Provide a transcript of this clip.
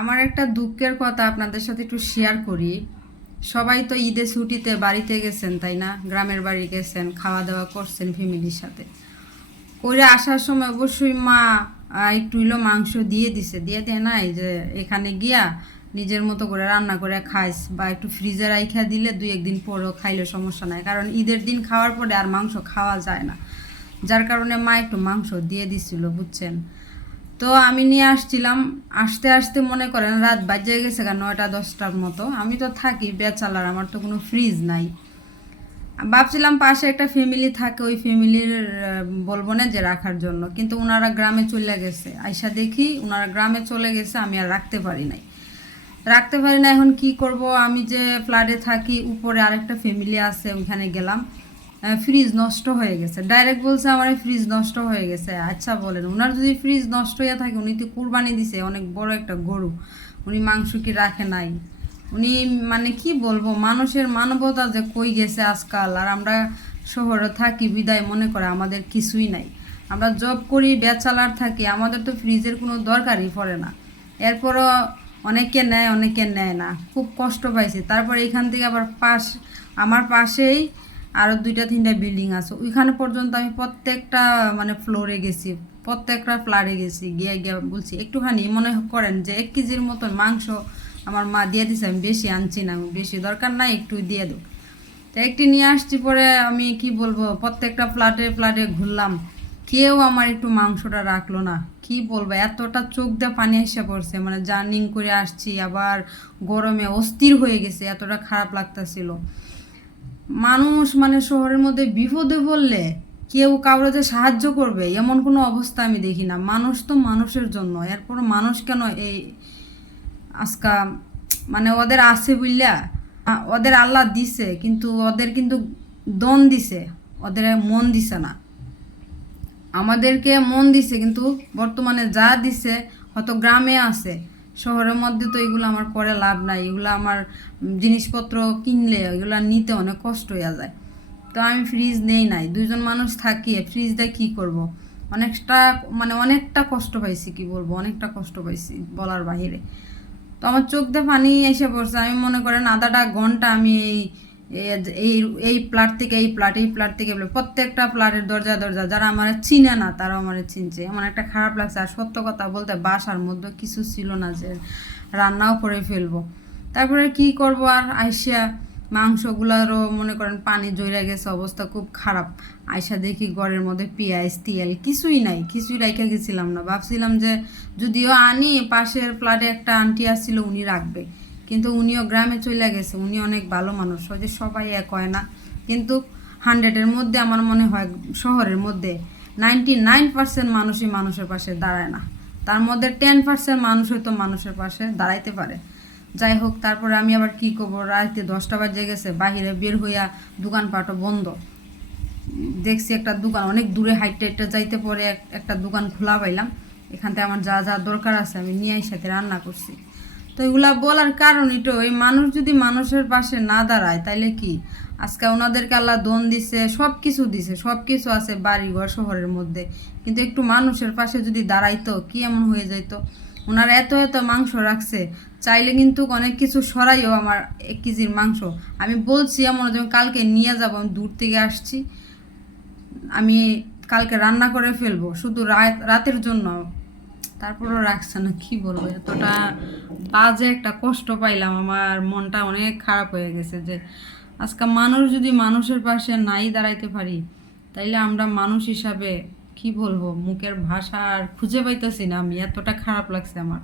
আমার একটা দুঃখের কথা আপনাদের সাথে একটু শেয়ার করি। সবাই তো ঈদে ছুটিতে বাড়িতে গেছেন, তাই না? গ্রামের বাড়ি গেছেন খাওয়া দাওয়া করছেন ফ্যামিলির সাথে। করে আসার সময় অবশ্যই মা একটু হইল মাংস দিয়ে দিছে। দিয়ে দেয় নাই যে এখানে গিয়া নিজের মতো করে রান্না করে খাইস বা একটু ফ্রিজে রাইখা দিলে দুই একদিন পরেও খাইলে সমস্যা নাই। কারণ ঈদের দিন খাওয়ার পরে আর মাংস খাওয়া যায় না। যার কারণে মা একটু মাংস দিয়ে দিছিল, বুঝছেন? তো আমি নিয়ে আসছিলাম, আসতে আসতে মনে করেন রাত বাজে গেছে গা, নয়টা দশটার মতো। আমি তো থাকি বেচালার, আমার তো কোনো ফ্রিজ নাই। ভাবছিলাম পাশে একটা ফ্যামিলি থাকে, ওই ফ্যামিলির বলব না যে রাখার জন্য, কিন্তু ওনারা গ্রামে চলে গেছে। আইসা দেখি ওনারা গ্রামে চলে গেছে, আমি আর রাখতে পারি নাই। রাখতে পারি না, এখন কি করব? আমি যে ফ্ল্যাটে থাকি, উপরে আরেকটা ফ্যামিলি আছে, ওইখানে গেলাম। ফ্রিজ নষ্ট হয়ে গেছে। ডাইরেক্ট বলছে, আমার ফ্রিজ নষ্ট হয়ে গেছে। আচ্ছা বলেন ওনার যদি ফ্রিজ নষ্ট হয়ে থাকে, উনি তো কুরবানি দিছে, অনেক বড় একটা গরু। উনি মাংস কি রাখে নাই? উনি মানে কি বলব, মানুষের মানবতা যে কই গেছে আজকাল, আর আমরা শহরে থাকি, বিদায় মনে করে আমাদের কিছুই নাই। আমরা জব করি বেচালার থাকি, আমাদের তো ফ্রিজের কোনো দরকারই পড়ে না। এরপরও অনেকে নেয় অনেকে নেয় না। খুব কষ্ট পাইছি। তারপর এখান থেকে আবার পাশ, আমার পাশেই আরও দুইটা, তিনটা বিল্ডিং আছে। ওইখানে পর্যন্ত আমি প্রত্যেকটা মানে ফ্লোরে গেছি। প্রত্যেকটা ফ্ল্যাটে গেছি, গিয়ে গিয়ে বলছি, একটুখানি মনে করেন যে এক কেজির মতন মাংস আমার মা দিয়ে দিছে, আমি বেশি আনছি না বেশি দরকার নাই, একটু দিয়ে দেবো। তো একটি নিয়ে আসছি, পরে আমি কি বলব, প্রত্যেকটা ফ্ল্যাটে ফ্ল্যাটে ঘুরলাম। কেউ আমার একটু মাংসটা রাখল না। কি বলব, এতটা চোখ দিয়ে পানি এসে পড়ছে মানে জার্নিং করে আসছি, আবার গরমে অস্থির হয়ে গেছে, এতটা খারাপ লাগতাছিল। মানুষ মানে শহরের মধ্যে বিপদে পড়লে কেউ কাউরে যে সাহায্য করবে, এমন কোনো অবস্থা আমি দেখি না। মানুষ তো মানুষের জন্য, এরপর মানুষ কেন এই আজকা মানে ওদের আছে বুঝলা ওদের আল্লাহ দিছে, কিন্তু ওদের কিন্তু দন দিছে, ওদের মন দিছে না। আমাদেরকে মন দিছে, কিন্তু বর্তমানে যা দিছে, হয়তো গ্রামে আছে। শহরের মধ্যে তো এগুলো আমার করে লাভ নাই। এগুলো আমার জিনিসপত্র কিনলে এগুলো নিতে অনেক কষ্ট হয়ে যায়। তো আমি ফ্রিজ নেই নাই দুজন মানুষ থাকি ফ্রিজ দিয়ে কী করব। অনেকটা মানে অনেকটা কষ্ট পাইছি, কি বলব? অনেকটা কষ্ট পাইছি বলার বাহিরে। তো আমার চোখ দিয়ে পানি এসে পড়ছে। আমি মনে করেন আধাটা ঘণ্টা আমি এই এই- এই প্লাট থেকে, এই প্লাট এই প্লাট থেকে প্রত্যেকটা প্লাটের দরজা দরজা, যারা আমার চিনে না, তারাও আমার চিনছে। আমার একটা খারাপ লাগছে, আর সত্য কথা বলতে বাসার মধ্যে কিছু ছিল না যে রান্নাও করে ফেলব। তারপরে কি করব আর আইসা, মাংসগুলারও মনে করেন পানি জইরা গেছে, অবস্থা খুব খারাপ। আইসা দেখি ঘরের মধ্যে পেঁয়াজ, তেল, কিছুই নাই, কিছুই রাইখা গেছিলাম না। ভাবছিলাম যে যদিও আনি, পাশের ফ্ল্যাটে একটা আন্টি আসছিল, উনি রাখবে। কিন্তু উনিও গ্রামে চলে গেছে, উনি অনেক ভালো মানুষ, ওই যে সবাই এক হয় না। কিন্তু হান্ড্রেডের মধ্যে আমার মনে হয়, শহরের মধ্যে নাইনটি নাইন পার্সেন্ট মানুষই মানুষের পাশে দাঁড়ায় না। তার মধ্যে টেন পার্সেন্ট মানুষ হয়তো মানুষের পাশে দাঁড়াইতে পারে। যাই হোক, তারপরে আমি আবার কি করব? রাতে দশটা বাজে গেছে, বাহিরে বের হইয়া দোকানপাটও বন্ধ। দেখছি একটা দোকান, অনেক দূরে হাইটে হাইটে যাইতে পরে একটা দোকান খোলা পাইলাম। এখান থেকে আমার যা যা দরকার আছে আমি নিয়ে সাথে রান্না করছি। তো এগুলা বলার কারণ এটো এই মানুষ যদি মানুষের পাশে না দাঁড়ায়, তাইলে কি? আজকে ওনাদেরকে আল্লাহ দন দিছে সব কিছু দিছে সব কিছু আছে বাড়িঘর, শহরের মধ্যে। কিন্তু একটু মানুষের পাশে যদি দাঁড়াইতো, কি এমন হয়ে যাইতো? ওনারা এত এত মাংস রাখছে, চাইলে কিন্তু অনেক কিছু সরাইও আমার এক কেজির মাংস। আমি বলছি এমন যেমন কালকে নিয়ে যাব, আমি দূর থেকে আসছি। আমি কালকে রান্না করে ফেলব, শুধু রাত, রাতের জন্য। তারপরও রাখছে না, কি বলব? এতটা বাজে একটা কষ্ট পাইলাম, আমার মনটা অনেক খারাপ হয়ে গেছে যে, আজকে মানুষ যদি মানুষের পাশে নাই দাঁড়াইতে পারি, তাইলে আমরা মানুষ হিসাবে কি বলব? মুখের ভাষা আর খুঁজে পাইতেছি না আমি, এতটা খারাপ লাগছে আমার।